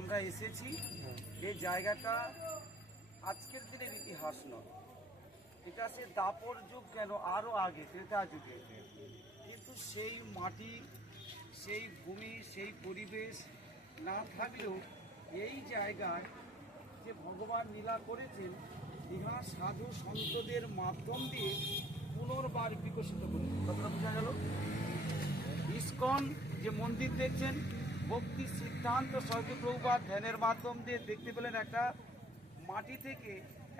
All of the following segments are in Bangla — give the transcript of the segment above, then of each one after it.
আমরা এসেছি। এই জায়গাটা আজকের দিনের ইতিহাস নয়। এটা সে দাপর যুগ কেন আরও আগে ত্রেতা যুগে কিন্তু সেই মাটি সেই ভূমি সেই পরিবেশ না থাকলেও এই জায়গায় যে ভগবান লীলা করেছেন ইহা সাধু সন্তদের মাধ্যম দিয়ে পুনর্বার বিকশিত করেছেন কথাটা বোঝা গেল? ইস্কন যে মন্দির দেখছেন ভক্তি সিদ্ধান্ত সহজে প্রভুপাত ধ্যানের মাধ্যম দিয়ে দেখতে পেলেন একটা মাটি থেকে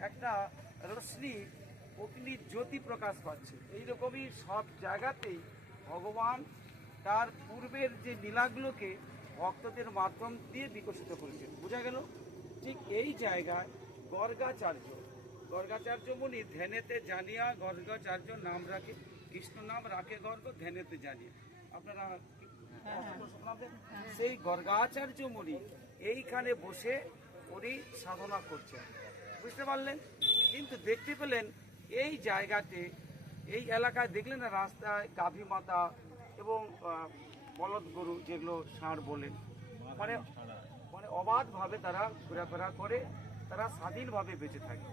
একটা রশ্মি অগ্নি জ্যোতি প্রকাশ পাচ্ছে এইরকমই সব জায়গাতেই ভগবান তার পূর্বের যে লীলাগুলোকে ভক্তদের মাধ্যম দিয়ে বিকশিত করেছেন বোঝা গেল ঠিক এই জায়গায় গর্গাচার্য গর্গাচার্য মুনি ধ্যানেতে জানিয়া গর্গাচার্য নাম রাখে, কৃষ্ণ নাম রাখে গর্গ ধ্যানেতে জানিয়া আপনারা? সেই গর্গাচার্য মুনি এইখানে বসে উনি সাধনা করছেন। বুঝতে পারলেন? কিন্তু দেখতে পেলেন এই জায়গাতে, এই এলাকায় দেখলেন না রাস্তায় গাভী মাতা এবং বলদ গরু যেগুলো ষাঁড় বলেন। মানে মানে অবাধভাবে তারা ঘোরাফেরা করে, তারা স্বাধীনভাবে বেঁচে থাকে।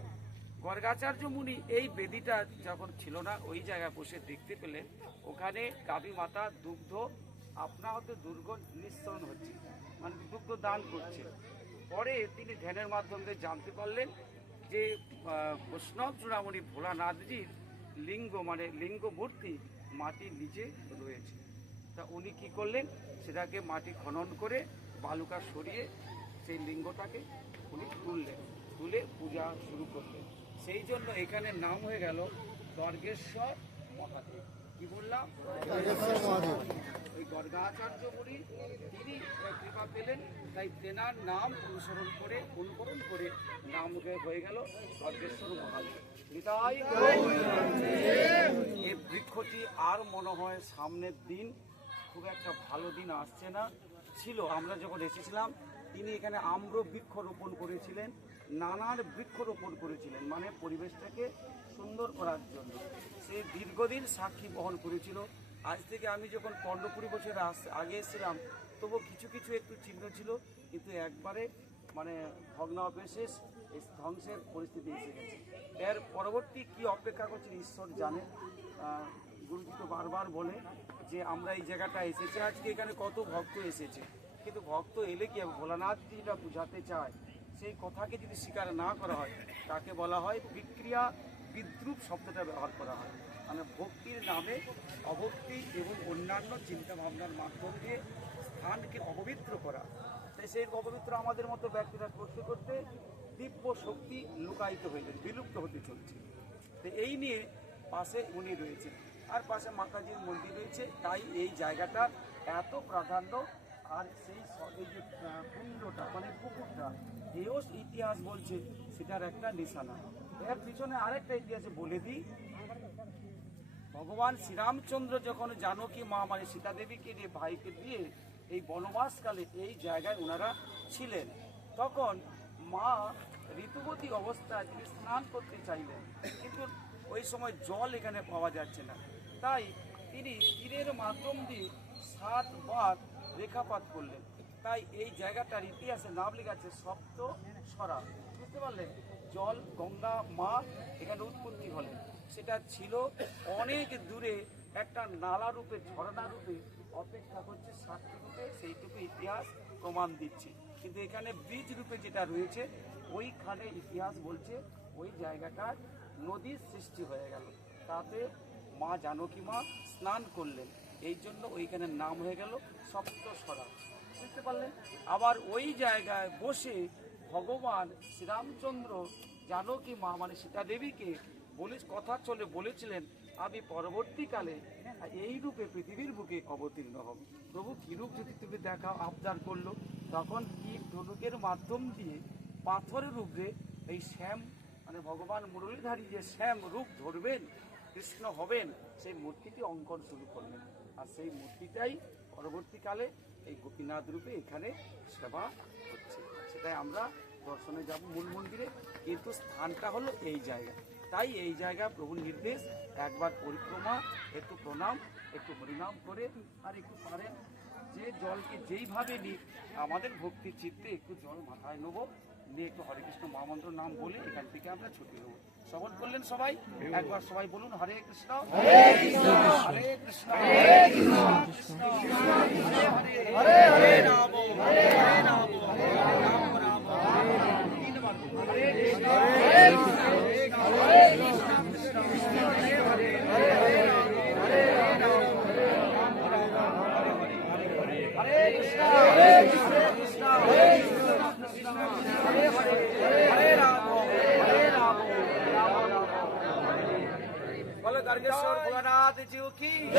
গর্গাচার্য মুনি এই বেদিটা যখন ছিল না, ওই জায়গায় বসে দেখতে পেলেন, ওখানে গাভী মাতা দুগ্ধ আপনা হতে দুর্গ নিঃসরণ হচ্ছে মানে দুগ্ধ দান করছে। পরে তিনি ধ্যানের মাধ্যমে জানতে পারলেন যে বৈষ্ণব চূড়ামণি ভোলানাথজির লিঙ্গ মানে লিঙ্গ মূর্তি মাটির নিচে রয়েছে। তা উনি কি করলেন? সেটাকে মাটি খনন করে বালুকা সরিয়ে সেই লিঙ্গটাকে উনি তুললেন, তুলে পূজা শুরু করলেন। সেই জন্য এখানে নাম হয়ে গেল, দর্গেশ্বর মহাদেব। কি বললাম? ওই গর্গাচার্য তিনি কৃপা পেলেন, তাই তেনার নাম অনুসরণ করে, অনুকরণ করে নাম হয়ে গেল গর্গেশ্বর মহাদেব। এই বৃক্ষটি আর মনে হয় সামনের দিন, খুব একটা ভালো দিন আসছে না। ছিল, আমরা যখন এসেছিলাম, তিনি এখানে আম্র বৃক্ষ রোপণ করেছিলেন, নানার বৃক্ষ রোপণ করেছিলেন মানে পরিবেশটাকে সুন্দর করার জন্য। সে দীর্ঘদিন সাক্ষী বহন করেছিল। আজ থেকে আমি যখন পনেরো কুড়ি বছর আগে এসেছিলাম, তবু কিছু কিছু একটু চিহ্ন ছিল, কিন্তু একবারে মানে ভগ্নাবশেষ এই ধ্বংসের পরিস্থিতি এসে গেছে। এর পরবর্তী কি অপেক্ষা করছেন ঈশ্বর জানে গুরুজি তো বারবার বলে যে, আমরা এই জায়গাটা এসেছি, আজকে এখানে কত ভক্ত এসেছে। কিন্তু ভক্ত এলে কি? ভোলানাথ যেটা বুঝাতে চায়, সেই কথাকে যদি স্বীকার না করা হয়, তাকে বলা হয় বিক্রিয়া বিদ্রুপ শব্দটা ব্যবহার করা হয়। মানে ভক্তির নামে অভক্তি এবং অন্যান্য চিন্তা ভাবনার মাধ্যম দিয়ে স্থানকে অপবিত্র করা। তাই সেই অপবিত্র আমাদের মতো ব্যক্তিরা করতে করতে দিব্য শক্তি লুকায়িত হয়েছে বিলুপ্ত হতে চলছে। তো এই নিয়ে পাশে উনি রয়েছেন। আর পাশে মাতাজির মন্দির রয়েছে। তাই এই জায়গাটার এত প্রাধান্য। আর সেই এই যে কুণ্ডটা মানে পুকুরটা এও ইতিহাস বলছে, সেটার একটা নিশানা। এর পিছনে আরেকটা ইতিহাসে বলে দিই। ভগবান শ্রীরামচন্দ্র যখন জানকী মা মানে সীতা দেবীকে নিয়ে ভাইকে দিয়ে এই বনবাসকালে এই জায়গায় ওনারা ছিলেন, তখন মা ঋতুবতী অবস্থায় তিনি স্নান করতে চাইলেন, কিন্তু ওই সময় জল এখানে পাওয়া যাচ্ছে না। তাই তিনি তীরের মাধ্যম দিয়ে সাত সাতবার রেখাপাত করলেন। তাই এই জায়গাটার ইতিহাসে নাম লেখা আছে সপ্ত সরা বুঝতে পারলেন? জল, গঙ্গা মা এখানে উৎপত্তি হলেন সেটা ছিল অনেক দূরে একটা নালা রূপে, ঝর্ণা রূপে অপেক্ষা করছে সাক্ষী রূপে। সেইটুকু ইতিহাস প্রমাণ দিচ্ছে। কিন্তু এখানে বীজ রূপে যেটা রয়েছে, ওইখানে ইতিহাস বলছে ওই জায়গাটার নদীর সৃষ্টি হয়ে গেল। তাতে মা জানকী মা স্নান করলেন। এই জন্য ওইখানে নাম হয়ে গেল সপ্তস্বরা বুঝতে পারলেন? আবার ওই জায়গায় বসে ভগবান শ্রীরামচন্দ্র জানকী মা মানে সীতা দেবীকে বলে কথা চলে বলেছিলেন, আমি পরবর্তীকালে এই রূপে পৃথিবীর বুকে অবতীর্ণ হব। প্রভু কিরূপ যদি তুমি দেখা আবদার করল। তখন কি ধনুকের মাধ্যম দিয়ে পাথরের উপরে এই শ্যাম মানে ভগবান মুরলীধারী যে শ্যাম রূপ ধরবেন, কৃষ্ণ হবেন, সেই মূর্তিটি অঙ্কন শুরু করলেন। আর সেই মূর্তিটাই পরবর্তীকালে এই গোপীনাথ রূপে এখানে সেবা হচ্ছে। সেটাই আমরা দর্শনে যাব মূল মন্দিরে। কিন্তু স্থানটা হলো এই জায়গা। তাই এই জায়গা প্রভুর নির্দেশ। একবার পরিক্রমা, একটু প্রণাম, একটু হরিনাম করে আর একটু পারেন। যে জলকে যেইভাবে নিই আমাদের ভক্তির চিত্তে একটু জল মাথায় নেব। নিয়ে একটু হরে কৃষ্ণ মহামন্ত্র নাম বলে এখান থেকে আমরা ছুটি হব শপথ করলেন সবাই? একবার সবাই বলুন, হরে কৃষ্ণ। হরে কৃষ্ণ। হরে কৃষ্ণ কৃষ্ণ হরে হরে রাম হরে রাম রাম। রাম হরে কৃষ্ণ হরে কৃষ্ণ হরে কৃষ্ণ। भोलानाथ जीव की।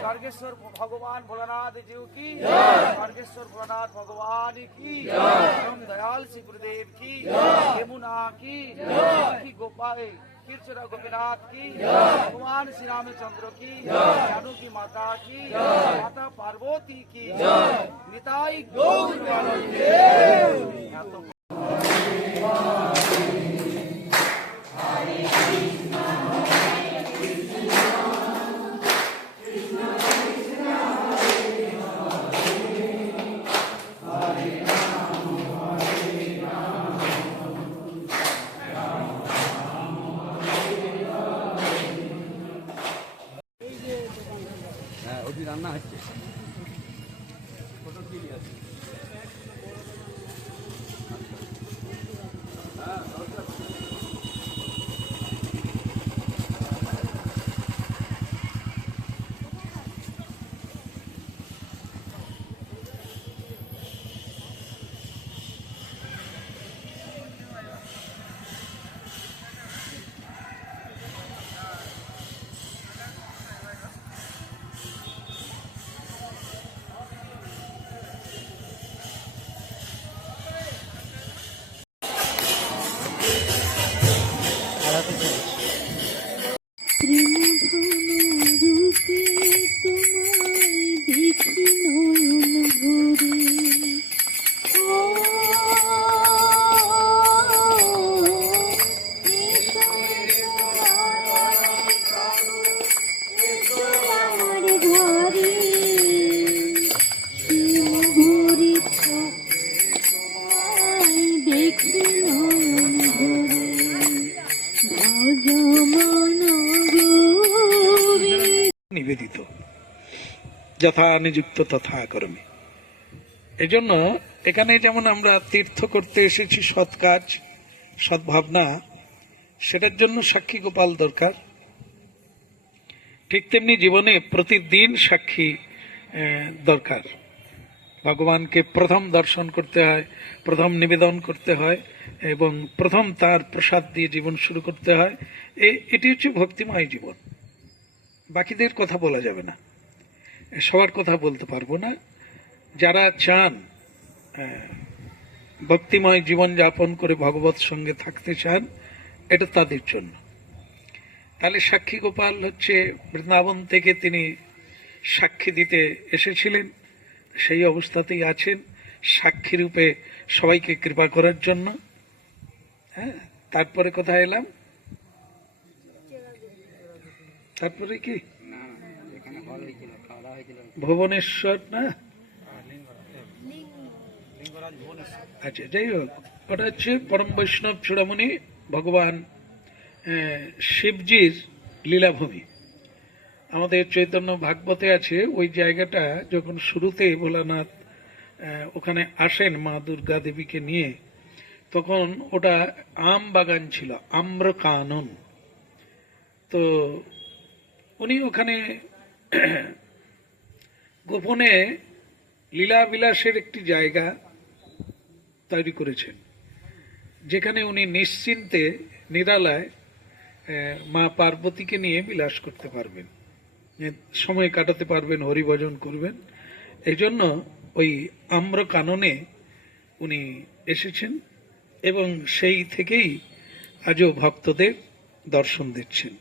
स्वर्गेश्वर भगवान भोलानाथ जीव की। स्वर्गेश्वर भोलानाथ भगवान की। हम दयाल श्री गुरुदेव की। यमुना की। गोपाल कीर्तरा गोपीनाथ की। भगवान श्री रामचंद्र की। जानू की माता की। माता पार्वती की। निताई गौ হ্যাঁ নিবেদিত। যথা নিযুক্ত তথা কর্মী। এজন্য এখানে যেমন আমরা তীর্থ করতে এসেছি সৎ কাজ সদ্ভাবনা সেটার জন্য সাক্ষী গোপাল দরকার। ঠিক তেমনি জীবনে প্রতিদিন সাক্ষী দরকার। ভগবানকে প্রথম দর্শন করতে হয়, প্রথম নিবেদন করতে হয় এবং প্রথম তার প্রসাদ দিয়ে জীবন শুরু করতে হয়। এটি হচ্ছে ভক্তিময় জীবন। বাকিদের কথা বলা যাবে না। সবার কথা বলতে পারব না। যারা চান ভক্তিময় জীবন যাপন করে ভগবত সঙ্গে থাকতে চান, এটা তাদের জন্য। তাহলে সাক্ষী গোপাল হচ্ছে বৃন্দাবন থেকে তিনি সাক্ষী দিতে এসেছিলেন। সেই অবস্থাতেই আছেন। সাক্ষী রূপে সবাইকে কৃপা করার জন্য। হ্যাঁ তারপরে কোথায় এলাম? তারপরে কি? ভুবনেশ্বর, না? আচ্ছা যাই হোক, ওটা হচ্ছে পরম বৈষ্ণব চূড়ামণি ভগবান শিবজির লীলাভূমি। আমাদের চৈতন্য ভাগবতে আছে, ওই জায়গাটা যখন শুরুতে ভোলানাথ ওখানে আসেন মা দুর্গা দেবীকে নিয়ে, তখন ওটা আম বাগান ছিল আম্র কানন তো উনি ওখানে গোপনে লীলা বিলাসের একটি জায়গা তৈরি করেছেন, যেখানে উনি নিশ্চিন্তে, নিরালায় মা পার্বতীকে নিয়ে বিলাস করতে পারবেন। সময় কাটাতে পারবেন, হরিভজন করবেন। এই জন্য ওই আম্র কাননে উনি এসেছেন এবং সেই থেকেই আজও ভক্তদের দর্শন দিচ্ছেন।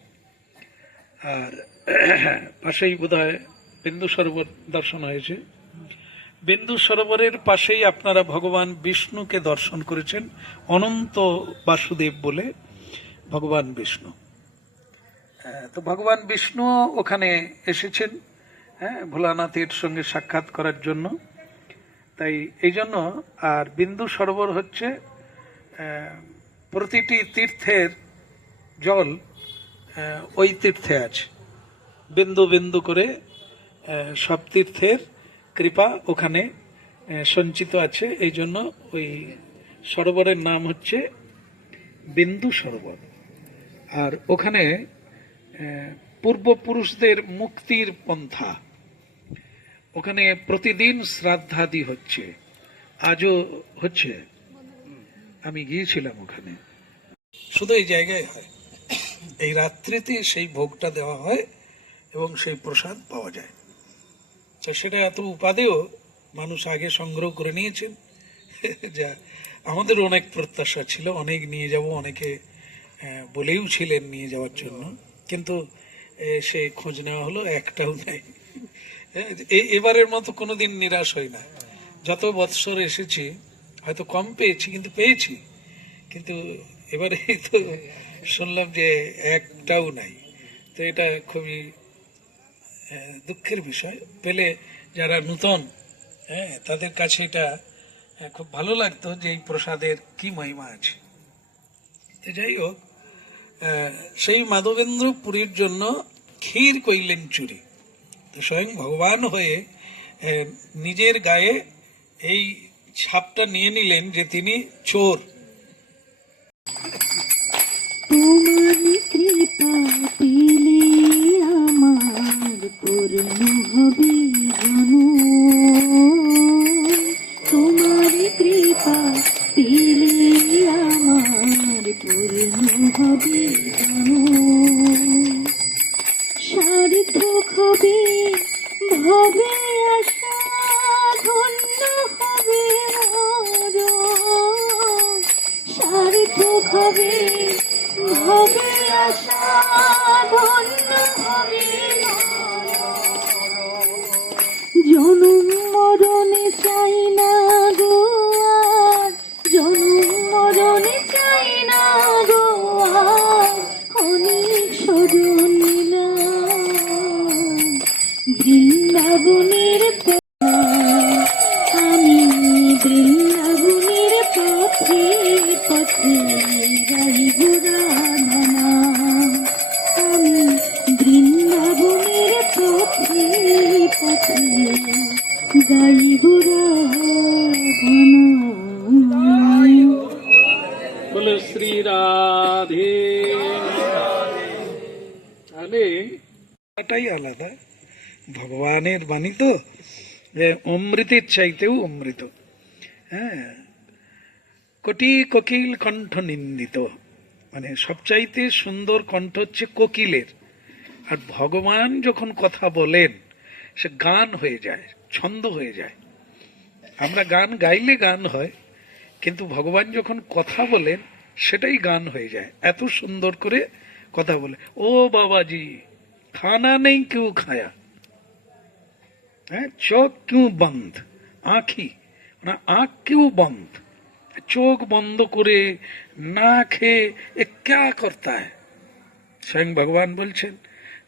আর পাশেই বোধহয় বিন্দু সরোবর দর্শন হয়েছে। বিন্দু সরোবরের পাশেই আপনারা ভগবান বিষ্ণুকে দর্শন করেছেন, অনন্ত বাসুদেব বলে ভগবান বিষ্ণু। তো ভগবান বিষ্ণু ওখানে এসেছেন হ্যাঁ ভোলানাথের সঙ্গে সাক্ষাৎ করার জন্য। তাই এই জন্য আর বিন্দু সরোবর হচ্ছে প্রতিটি তীর্থের জল ওই তীর্থে আছে। বিন্দু বিন্দু করে সব তীর্থের কৃপা ওখানে সঞ্চিত আছে। এই জন্য ওই সরোবরের নাম হচ্ছে বিন্দু সরোবর। আর ওখানে পূর্বপুরুষদের মুক্তির পন্থা। ওখানে প্রতিদিন শ্রাদ্ধাদি হচ্ছে। আজও হচ্ছে। আমি গিয়েছিলাম ওখানে। শুধু এই জায়গায় হয়। এই রাত্রিতে সেই ভোগটা দেওয়া হয় এবং সেই প্রসাদ পাওয়া যায়। তো সেটা এত উপাদেয়, মানুষ আগে সংগ্রহ করে নিয়েছেন। যা আমাদের অনেক প্রত্যাশা ছিল, অনেক নিয়ে যাব, অনেকে বলেও ছিলেন নিয়ে যাওয়ার জন্য। কিন্তু সে খোঁজ নেওয়া হলো, একটাও নাই। এবারের মতো কোনোদিন নিরাশ হই না। যত বৎসর এসেছি, হয়তো কম পেয়েছি, কিন্তু পেয়েছি। কিন্তু এবারে তো শুনলাম যে একটাও নাই। তো এটা খুবই দুঃখের বিষয়। পেলে যারা নূতন হ্যাঁ তাদের কাছে এটা খুব ভালো লাগতো যে এই প্রসাদের কি মহিমা আছে। যাই হোক সেই মাধবেন্দ্র পুরীর জন্য ক্ষীর কইলেন চুরি। তো স্বয়ং ভগবান হয়ে নিজের গায়ে এই ছাপটা নিয়ে নিলেন যে তিনি চোর। কৃপা পূর্ণ হবে সার্থক হবে ভবে আশা ধন্য আশা ধন্য হবে পথে যাইব রাধনা আমি বৃন্দাবনের পথে পথে আলাদা। ভগবানের বাণী তো, যে অমৃতের চাইতেও অমৃত। হ্যাঁ কোটি কোকিল কণ্ঠ নিন্দিত। মানে সবচাইতে সুন্দর কণ্ঠ হচ্ছে কোকিলের। আর ভগবান যখন কথা বলেন, সে গান হয়ে যায়, ছন্দ হয়ে যায়। আমরা গান গাইলে গান হয়, কিন্তু ভগবান যখন কথা বলেন, সেটাই গান হয়ে যায়। এত সুন্দর করে কথা বলে, ও বাবাজি, খানা নেই কেউ খায়া। হ্যাঁ চোখ কেউ বন্ধ, আঁখি না আঁখ কেউ বন্ধ। চোখ বন্ধ করে না খেয়ে এ ক্যা করতা স্বয়ং ভগবান বলছেন,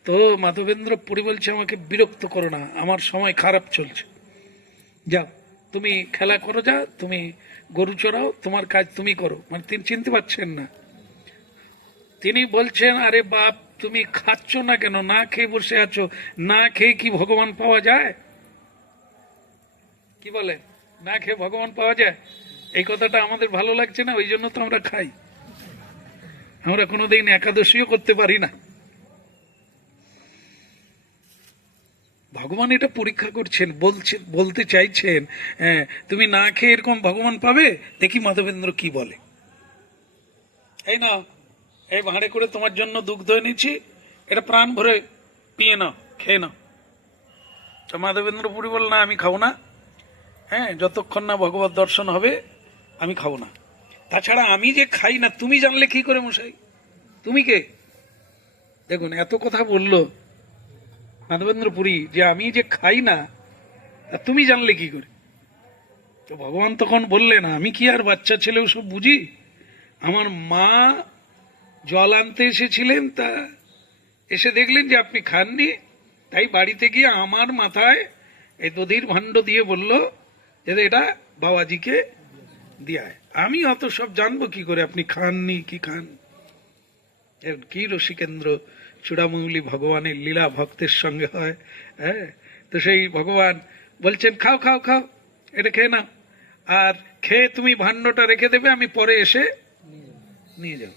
তো মাধবেন্দ্র পুরী বলছে আমাকে বিরক্ত করো না, আমার সময় খারাপ চলছে। যাও, তুমি খেলা করো, যা, তুমি গরু চড়াও, তোমার কাজ তুমি করো। মানে তিনি চিনতে পারছেন না। তিনি বলছেন, আরে বাপ, তুমি খাচ্ছ না কেন? না খেয়ে বসে আছো, না খেয়ে কি ভগবান পাওয়া যায়? কি বলে না খেয়ে ভগবান পাওয়া যায়? এই কথাটা আমাদের ভালো লাগছে না ওই জন্য তো আমরা খাই। আমরা কোনোদিন একাদশীও করতে পারি না। ভগবান এটা পরীক্ষা করছেন বলছে বলতে চাইছেন হ্যাঁ, তুমি না খেয়ে এরকম ভগবান পাবে? দেখি মাধবেন্দ্র কি বলে। এই না এই ভাঁড়ে করে তোমার জন্য দুগ্ধ এনেছি এটা প্রাণ ভরে পিয়ে নাও খেয়ে নাও। তো মাধবেন্দ্র পুরী বল না আমি খাব না। হ্যাঁ যতক্ষণ না ভগবত দর্শন হবে আমি খাব না। তাছাড়া আমি যে খাই না, তুমি জানলে কি করে মশাই? তুমি কে? দেখুন, এত কথা বলল মাধবেন্দ্র পুরী যে আমি যে খাই না তুমি জানলে কি করে? তো ভগবান তখন বললেন, আমি কি আর বাচ্চা ছেলেও সব বুঝি? আমার মা জল আনতে এসেছিলেন, তা এসে দেখলেন যে আপনি খাননি, তাই বাড়িতে গিয়ে আমার মাথায় এই দধির ভাণ্ড দিয়ে বলল, যে এটা বাবাজিকে দিয়ায়। আমি অত সব জানব কি করে আপনি খাননি, কি খান? কি রসিকেন্দ্র চূড়ামৌলি ভগবানের লীলা ভক্তের সঙ্গে হয় হ্যাঁ? তো সেই ভগবান বলছেন, খাও খাও খাও, এটা খেয়ে নাও। আর খেয়ে তুমি ভাণ্ডটা রেখে দেবে, আমি পরে এসে নিয়ে যাব।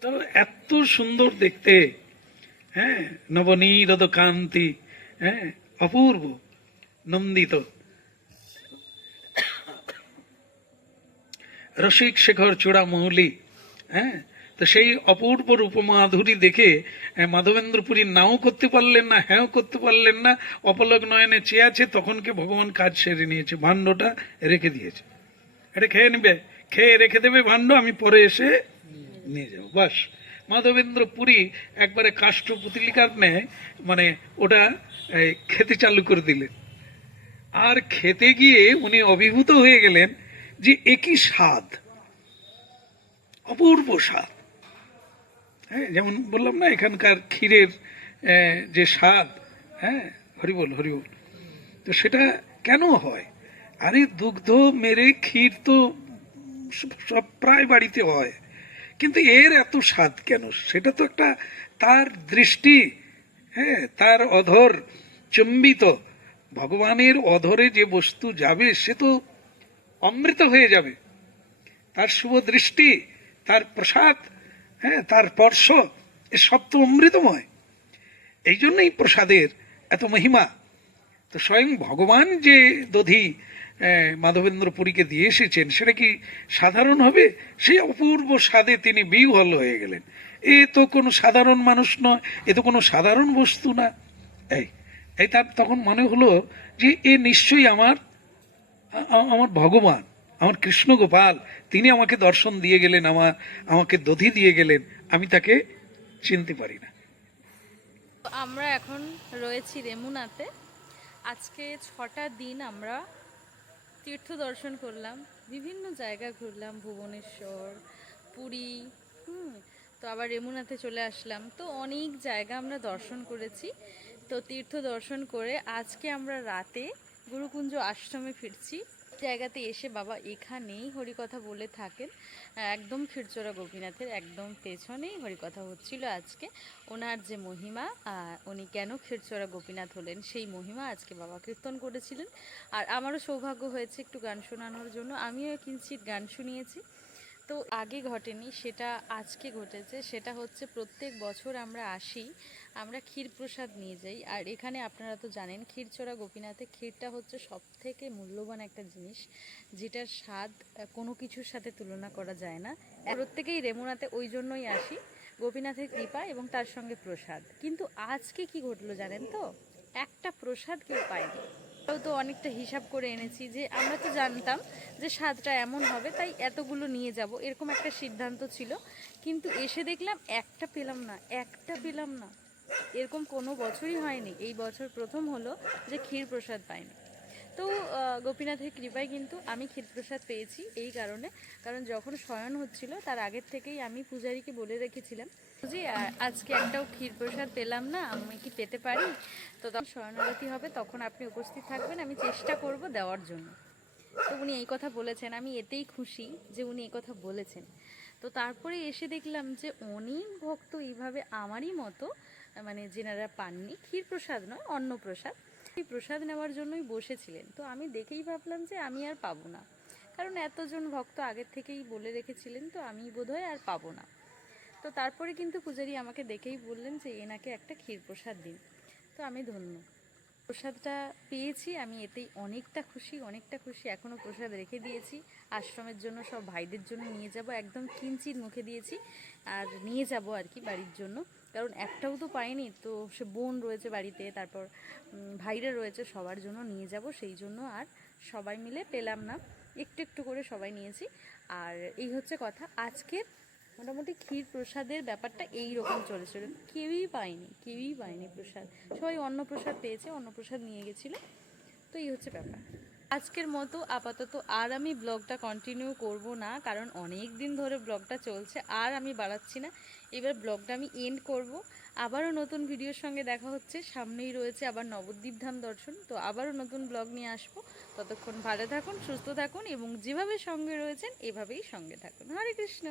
তো এত সুন্দর দেখতে হ্যাঁ? নবনীরদ কান্তি হ্যাঁ? অপূর্ব, নন্দিত। রসিক শেখর চূড়ামৌলি হ্যাঁ? তো সেই অপূর্ব রূপমাধুরী দেখে মাধবেন্দ্রপুরী নাও করতে পারলেন না হ্যাঁ করতে পারলেন না, অপলক নয়নে চেয়ে আছে তখনকে ভগবান কাজ সেরে নিয়েছে, ভাণ্ডটা রেখে দিয়েছে। এটা খেয়ে নেবে, খেয়ে রেখে দেবে ভাণ্ড, আমি পরে এসে নিয়ে যাব। বাস মাধবেন্দ্র পুরী একবারে কাষ্ঠ পুতলিকার ন্যায় মানে ওটা খেতে চালু করে দিলেন। আর খেতে গিয়ে উনি অভিভূত হয়ে গেলেন যে একই স্বাদ, অপূর্ব স্বাদ। হ্যাঁ যেমন বললাম না, এখানকার ক্ষীরের যে স্বাদ হ্যাঁ হরিবল হরিবল। তো সেটা কেন হয়? আরে দুগ্ধ মেরে ক্ষীর তো সব প্রায় বাড়িতে হয়। কিন্তু এর এত স্বাদ কেন? সেটা তো একটা তার দৃষ্টি হ্যাঁ তার অধর চম্বিত। ভগবানের অধরে যে বস্তু যাবে, সে তো অমৃত হয়ে যাবে। তার শুভ দৃষ্টি, তার প্রসাদ হ্যাঁ তার স্পর্শ এসব তো অমৃতময়। এই জন্যই প্রসাদের এত মহিমা। তো স্বয়ং ভগবান যে দধি মাধবেন্দ্র পুরীকে দিয়ে এসেছেন, সেটা কি সাধারণ হবে? সেই অপূর্ব স্বাদে তিনি বিহল হয়ে গেলেন। এ তো কোনো সাধারণ মানুষ নয়, এ তো কোনো সাধারণ বস্তু না। এই তার তখন মনে হলো যে এ নিশ্চয়ই আমার আমার ভগবান, আমার কৃষ্ণ গোপাল, তিনি আমাকে দর্শন দিয়ে গেলেন আমার আমাকে দধি দিয়ে গেলেন, আমি তাকে চিনতে পারি না। আমরা এখন রয়েছি রেমুনাতে। আজকে ছটা দিন আমরা তীর্থ দর্শন করলাম, বিভিন্ন জায়গা ঘুরলাম, ভুবনেশ্বর, পুরী, হুম, তো আবার রেমুনাতে চলে আসলাম। তো অনেক জায়গা আমরা দর্শন করেছি। তো তীর্থ দর্শন করে আজকে আমরা রাতে গুরুকুঞ্জ আশ্রমে ফিরছি। জায়গাতে এসে বাবা এখানেই হরিকথা বলে থাকেন। একদম ক্ষীরচোরা গোপীনাথের একদম পেছনেই হরিকথা হচ্ছিল আজকে। ওনার যে মহিমা উনি কেন ক্ষীরচোরা গোপীনাথ হলেন, সেই মহিমা আজকে বাবা কীর্তন করেছিলেন। আর আমারও সৌভাগ্য হয়েছে একটু গান শোনানোর জন্য। আমিও কিঞ্চিত গান শুনিয়েছি। তো আগে ঘটেনি, সেটা আজকে ঘটেছে। সেটা হচ্ছে প্রত্যেক বছর আমরা আসি আমরা ক্ষীর প্রসাদ নিয়ে যাই। আর এখানে আপনারা তো জানেন, ক্ষীরচোরা গোপীনাথে ক্ষীরটা হচ্ছে সব থেকে মূল্যবান একটা জিনিস, যেটার স্বাদ কোনো কিছুর সাথে তুলনা করা যায় না। প্রত্যেকেই রেমুনাতে ওই জন্যই আসি, গোপীনাথের কৃপা এবং তার সঙ্গে প্রসাদ। কিন্তু আজকে কি ঘটলো জানেন তো? একটা প্রসাদ কেউ পায়নি। তো অনেকটা হিসাব করে এনেছি যে আমরা তো জানতাম যে স্বাদটা এমন হবে, তাই এতগুলো নিয়ে যাব, এরকম একটা সিদ্ধান্ত ছিল। কিন্তু এসে দেখলাম একটা পেলাম না, একটা পেলাম না। এরকম কোনো বছরই হয়নি। এই বছর প্রথম হলো যে ক্ষীর প্রসাদ পাইনি। তো গোপীনাথের কৃপায় কিন্তু আমি ক্ষীরপ্রসাদ পেয়েছি এই কারণে। কারণ যখন শয়ন হচ্ছিল, তার আগের থেকেই আমি পূজারীকে বলে রেখেছিলাম যে আজকে একটাও ক্ষীরপ্রসাদ পেলাম না, আমি কি পেতে পারি? তো তখন শয়নারতি হবে, তখন আপনি উপস্থিত থাকবেন, আমি চেষ্টা করব দেওয়ার জন্য। তো উনি এই কথা বলেছেন, আমি এতেই খুশি যে উনি এই কথা বলেছেন। তো তারপরে এসে দেখলাম যে অনেক ভক্ত এইভাবে আমারই মতো মানে যেনারা পাননি ক্ষীর প্রসাদ নয় অন্ন প্রসাদ এই প্রসাদ নেওয়ার জন্যই বসেছিলেন। তো আমি দেখেই ভাবলাম যে আমি আর পাবো না। কারণ এতজন ভক্ত আগের থেকেই বলে রেখেছিলেন, তো আমি বোধহয় আর পাবো না। তো তারপরে কিন্তু পূজারি আমাকে দেখেই বললেন যে এনাকে একটা ক্ষীর প্রসাদ দিন। তো আমি ধন্য। প্রসাদটা পেয়েছি, আমি এতেই অনেকটা খুশি অনেকটা খুশি। এখনও প্রসাদ রেখে দিয়েছি। আশ্রমের জন্য সব ভাইদের জন্য নিয়ে যাব, একদম কিঞ্চিত মুখে দিয়েছি। আর নিয়ে যাব আর কি বাড়ির জন্য। কারণ একটাও তো পাইনি, তো সে বোন রয়েছে বাড়িতে, তারপর ভাইরা রয়েছে, সবার জন্য নিয়ে যাব, সেই জন্য আর সবাই মিলে পেলাম না। একটু একটু করে সবাই নিয়েছি। আর এই হচ্ছে কথা, আজকের মোটামুটি ক্ষীর প্রসাদের ব্যাপারটা এই রকম চলেছিল। কেউই পায়নি কেউই পায়নি প্রসাদ। সবাই অন্ন প্রসাদ পেয়েছে অন্ন প্রসাদ নিয়ে গেছিল। তো এই হচ্ছে ব্যাপার। আজকের মতো আপাতত আর আমি ব্লগটা কন্টিনিউ করব না, কারণ অনেক দিন ধরে ব্লগটা চলছে, আর আমি বাড়াচ্ছি না। এবার ব্লগটা আমি এন্ড করব। আবারও নতুন ভিডিওর সঙ্গে দেখা হচ্ছে। সামনেই রয়েছে আবার নবদ্বীপ ধাম দর্শন। তো আবারও নতুন ব্লগ নিয়ে আসব। ততক্ষণ ভালো থাকুন, সুস্থ থাকুন এবং যেভাবে সঙ্গে রয়েছেন, এভাবেই সঙ্গে থাকুন। হরে কৃষ্ণ!